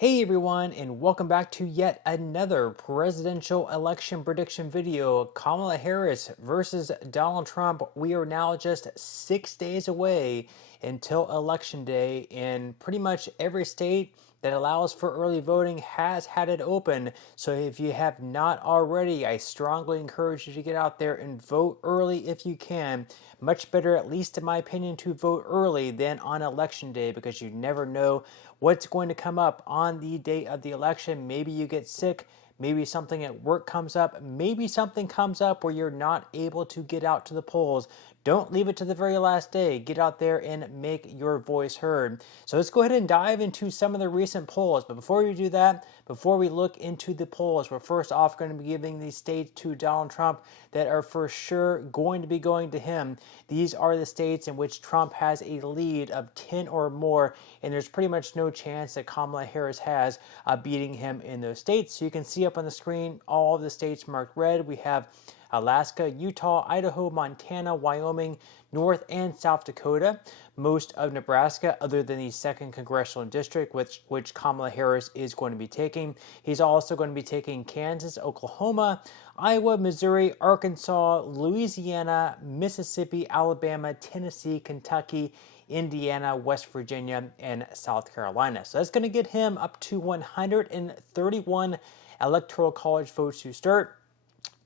Hey everyone, and welcome back to yet another presidential election prediction video. Kamala Harris versus Donald Trump. We are now just 6 days away until Election Day, and pretty much every state that allows for early voting has had it open. So if you have not already, I strongly encourage you to get out there and vote early if you can. Much better, at least in my opinion, to vote early than on Election Day, because you never know what's going to come up on the day of the election. Maybe you get sick. Maybe something at work comes up. Maybe something comes up where you're not able to get out to the polls. Don't leave it to the very last day. Get out there and make your voice heard. So let's go ahead and dive into some of the recent polls. But before we do that, before we look into the polls, we're first off going to be giving the states to Donald Trump that are for sure going to be going to him. These are the states in which Trump has a lead of 10 or more, and there's pretty much no chance that Kamala Harris has beating him in those states. So you can see up on the screen all of the states marked red. We have Alaska, Utah, Idaho, Montana, Wyoming, North and South Dakota, most of Nebraska, other than the 2nd Congressional District, which Kamala Harris is going to be taking. He's also going to be taking Kansas, Oklahoma, Iowa, Missouri, Arkansas, Louisiana, Mississippi, Alabama, Tennessee, Kentucky, Indiana, West Virginia, and South Carolina. So that's going to get him up to 131 Electoral College votes to start.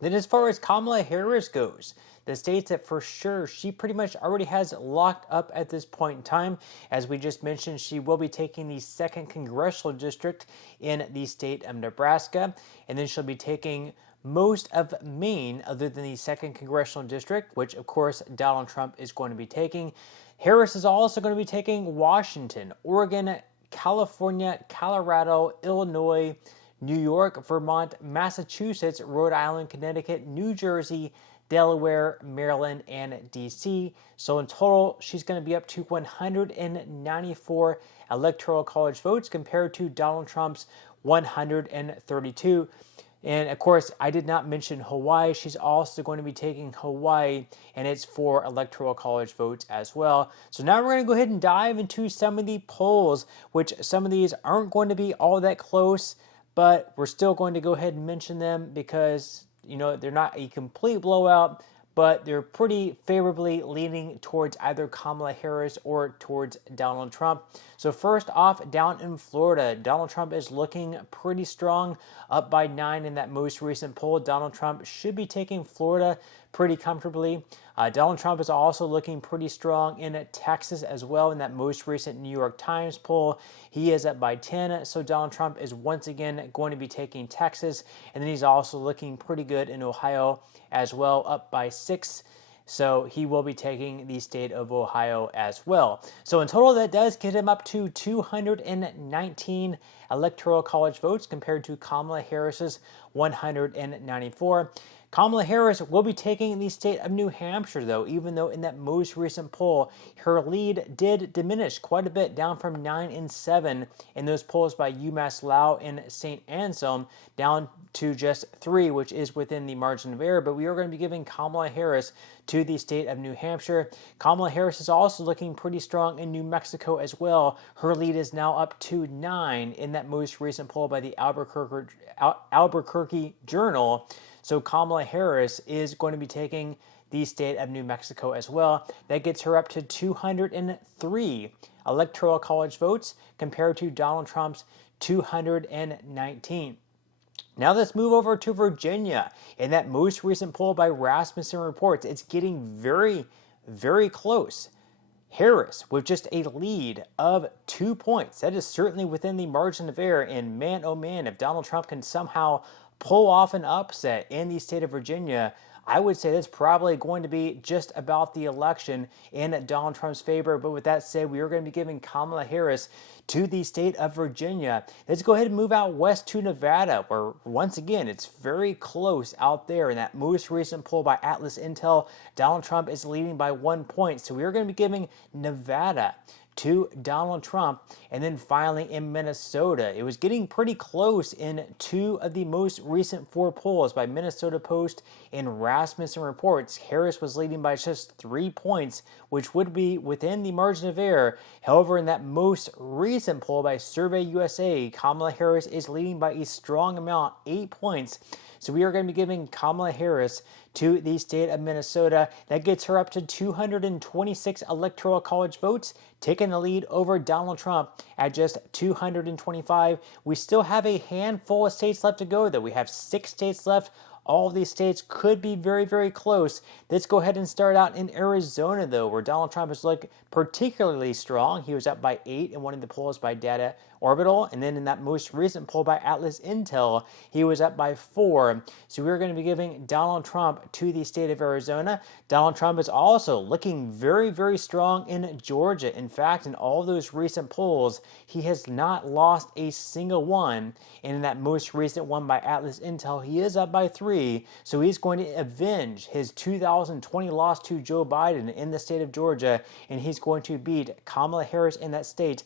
Then as far as Kamala Harris goes, the states that for sure she pretty much already has locked up at this point in time. As we just mentioned, she will be taking the 2nd Congressional District in the state of Nebraska, and then she'll be taking most of Maine, other than the 2nd Congressional District, which of course Donald Trump is going to be taking. Harris is also going to be taking Washington, Oregon, California, Colorado, Illinois, New York, Vermont, Massachusetts, Rhode Island, Connecticut, New Jersey, Delaware, Maryland, and DC. So in total, she's going to be up to 194 Electoral College votes compared to Donald Trump's 132. And of course, I did not mention Hawaii. She's also going to be taking Hawaii, and it's for Electoral College votes as well. So now we're going to go ahead and dive into some of the polls, which some of these aren't going to be all that close, but we're still going to go ahead and mention them because, they're not a complete blowout, but they're pretty favorably leaning towards either Kamala Harris or towards Donald Trump. So first off, down in Florida, Donald Trump is looking pretty strong, up by 9 in that most recent poll. Donald Trump should be taking Florida pretty comfortably. Donald Trump is also looking pretty strong in Texas as well. In that most recent New York Times poll, he is up by 10. So Donald Trump is once again going to be taking Texas. And then he's also looking pretty good in Ohio as well, up by 6. So he will be taking the state of Ohio as well. So in total, that does get him up to 219 Electoral College votes compared to Kamala Harris's 194. Kamala Harris will be taking the state of New Hampshire, though, even though in that most recent poll, her lead did diminish quite a bit, down from 9 and 7 in those polls by UMass Lowell and St. Anselm, down to just 3, which is within the margin of error. But we are going to be giving Kamala Harris to the state of New Hampshire. Kamala Harris is also looking pretty strong in New Mexico as well. Her lead is now up to 9 in that most recent poll by the Albuquerque Journal. So Kamala Harris is going to be taking the state of New Mexico as well. That gets her up to 203 Electoral College votes compared to Donald Trump's 219. Now let's move over to Virginia. In that most recent poll by Rasmussen Reports, it's getting very, very close. Harris with just a lead of 2 points. That is certainly within the margin of error. And man, oh man, if Donald Trump can somehow pull off an upset in the state of Virginia, I would say that's probably going to be just about the election in Donald Trump's favor. But with that said, we are going to be giving Kamala Harris to the state of Virginia. Let's go ahead and move out west to Nevada, where once again, it's very close out there. In that most recent poll by Atlas Intel, Donald Trump is leading by 1 point. So we are going to be giving Nevada to Donald Trump. And then finally in Minnesota, it was getting pretty close in two of the most recent four polls by Minnesota Post and Rasmussen Reports. Harris was leading by just 3 points, which would be within the margin of error. However, in that most recent poll by Survey USA, Kamala Harris is leading by a strong amount, 8 points. So we are going to be giving Kamala Harris to the state of Minnesota. That gets her up to 226 electoral college votes, taking the lead over Donald Trump at just 225. We still have a handful of states left to go, though. We have 6 states left. All of these states could be very, very close. Let's go ahead and start out in Arizona, though, where Donald Trump has looked particularly strong. He was up by 8 in one of the polls by Data Orbital, and then in that most recent poll by Atlas Intel, he was up by 4. So we're going to be giving Donald Trump to the state of Arizona. Donald Trump is also looking very, very strong in Georgia. In fact, in all those recent polls, he has not lost a single one. And in that most recent one by Atlas Intel, he is up by 3. So he's going to avenge his 2020 loss to Joe Biden in the state of Georgia, and he's going to beat Kamala Harris in that state.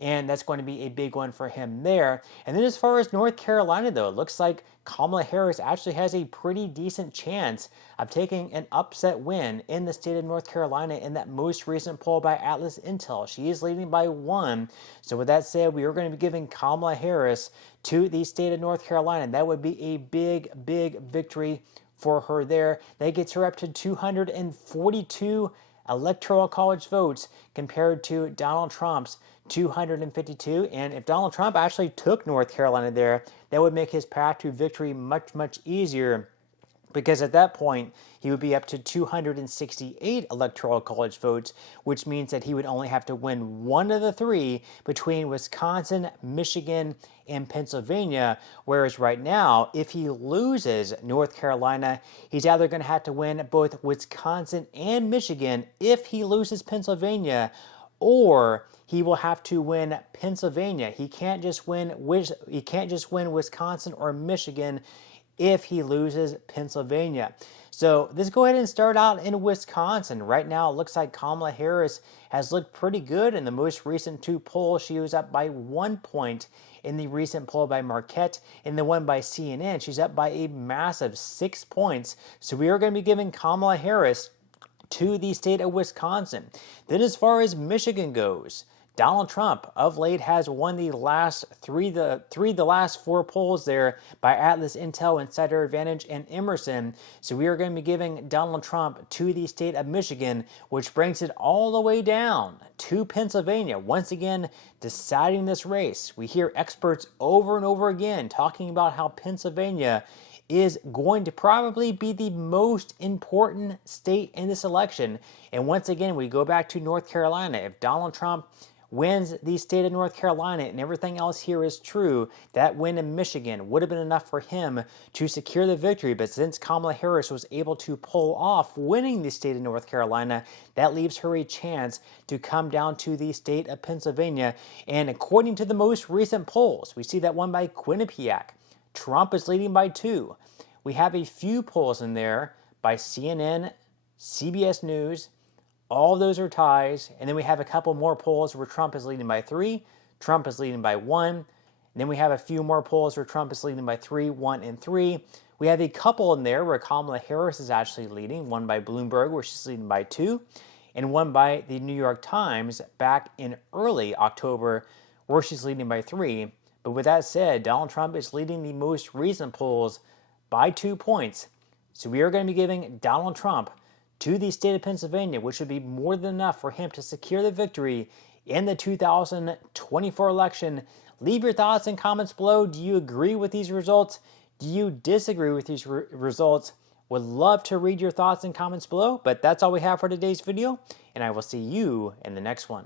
And that's going to be a big one for him there. And then as far as North Carolina, though, it looks like Kamala Harris actually has a pretty decent chance of taking an upset win in the state of North Carolina in that most recent poll by Atlas Intel. She is leading by 1. So with that said, we are going to be giving Kamala Harris to the state of North Carolina. That would be a big, big victory for her there. That gets her up to 242 electoral college votes compared to Donald Trump's 252. And if Donald Trump actually took North Carolina there, that would make his path to victory much, much easier, because at that point he would be up to 268 electoral college votes, which means that he would only have to win one of the 3 between Wisconsin, Michigan, and Pennsylvania. Whereas right now, if he loses North Carolina, he's either going to have to win both Wisconsin and Michigan if he loses Pennsylvania, or he will have to win Pennsylvania. He can't just win Wisconsin or Michigan if he loses Pennsylvania. So let's go ahead and start out in Wisconsin. Right now, it looks like Kamala Harris has looked pretty good in the most recent 2 polls. She was up by 1 point in the recent poll by Marquette. In the one by CNN, she's up by a massive 6 points. So we are going to be giving Kamala Harris to the state of Wisconsin. Then as far as Michigan goes, Donald Trump of late has won the last the last 4 polls there by Atlas Intel, Insider Advantage, and Emerson. So we are going to be giving Donald Trump to the state of Michigan, which brings it all the way down to Pennsylvania. Once again, deciding this race. We hear experts over and over again talking about how Pennsylvania is going to probably be the most important state in this election. And once again, we go back to North Carolina. If Donald Trump wins the state of North Carolina and everything else here is true, that win in Michigan would have been enough for him to secure the victory. But since Kamala Harris was able to pull off winning the state of North Carolina, that leaves her a chance to come down to the state of Pennsylvania. And according to the most recent polls, we see that one by Quinnipiac, Trump is leading by 2. We have a few polls in there by CNN, CBS News. All of those are ties. And then we have a couple more polls where Trump is leading by 3, Trump is leading by 1. And then we have a few more polls where Trump is leading by 3, 1, and 3. We have a couple in there where Kamala Harris is actually leading, one by Bloomberg where she's leading by 2, and one by the New York Times back in early October where she's leading by 3. But with that said, Donald Trump is leading the most recent polls by 2 points. So we are going to be giving Donald Trump to the state of Pennsylvania, which would be more than enough for him to secure the victory in the 2024 election. Leave your thoughts and comments below. Do you agree with these results? Do you disagree with these results? Would love to read your thoughts and comments below. But that's all we have for today's video, and I will see you in the next one.